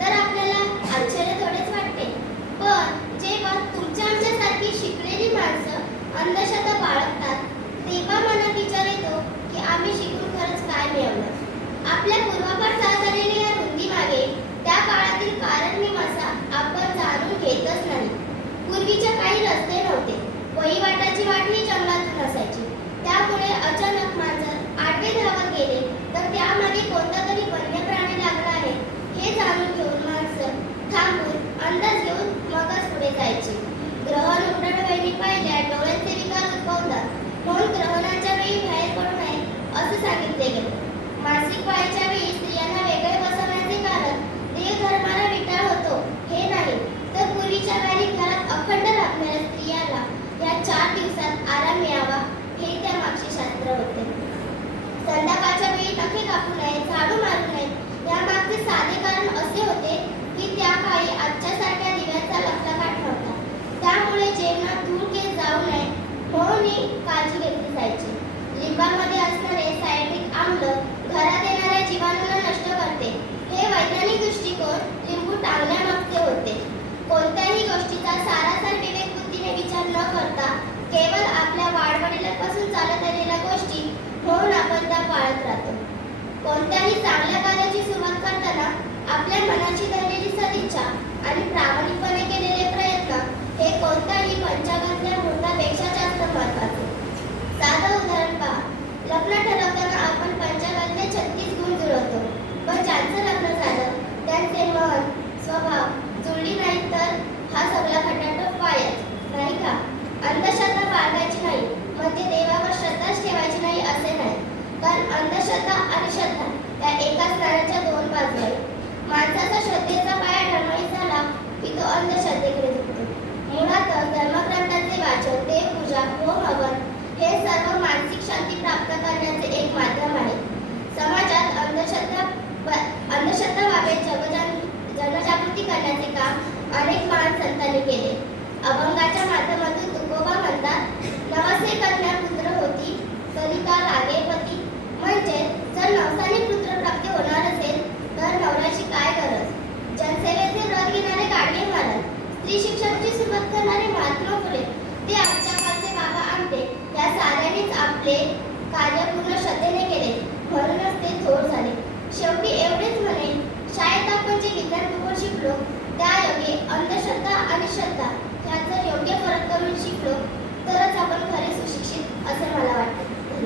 तर आपल्याला आश्चर्य थोडेच वाटते. पण जेव्हा तुमच्या आमच्यासारखी शिकलेली माणसं अंधश्रद्धा बाळगतात तेव्हा मनात विचार येतो की आम्ही शिकून खरंच काय मिळवलं आपल्या पूर्वापाठ चाललेल्या या रुंदी मागे त्या काळातील कारण मीमांसा आपण जाणून घेतच नाही. पूर्वीच्या काही रस्ते नव्हते. वही वाटाची वाट ही जंगलातून असायची. त्यामुळे नखे कापू नये झाडू मारू नये. यामागचे साधे कारण असे होते की त्या काळी आजच्या सारख्या दिव्याचा लखलखाट नव्हता. त्यामुळे जेवणात धूळ केस जाऊ नये म्हणून ही काळजी घेतली जायची. लिंबामध्ये असणारे सायट्रिक आम्ल घरात येणाऱ्या जीवाणूंना नष्ट करते. हे वैज्ञानिक दृष्टिकोन लिंबू टाळण्यामागचे होते. कोणत्याही गोष्टीचा सारासार विवेक बुद्धीने विचार न करता केवळ आपल्या वाढवडिलांपासून चालत आलेल्या गोष्टी म्हणून आपण त्या पाळत राहतो. करताना आपल्या मनाची धरलेली सदिच्छा आणि प्रामाणिकपणे अर्थातच धर्मग्रंथांचे वाचन देवपूजा होम हवन हे सर्व मानसिक शांती प्राप्त करण्याचे एक माध्यम आहे. समाजात अंधश्रद्धा अंधश्रद्धा बाबत जगजान जनजागृती करण्याचे काम अनेक महान संतांनी केले. अभंगाच्या माध्यमातून आपले कार्य पूर्ण श्रद्धेने केले. म्हणूनच ते थोर झाले. शेवटी एवढेच म्हणेन शाळेत आपण जे विज्ञान भूगोल शिकलो त्या योगे अंधश्रद्धा आणि श्रद्धा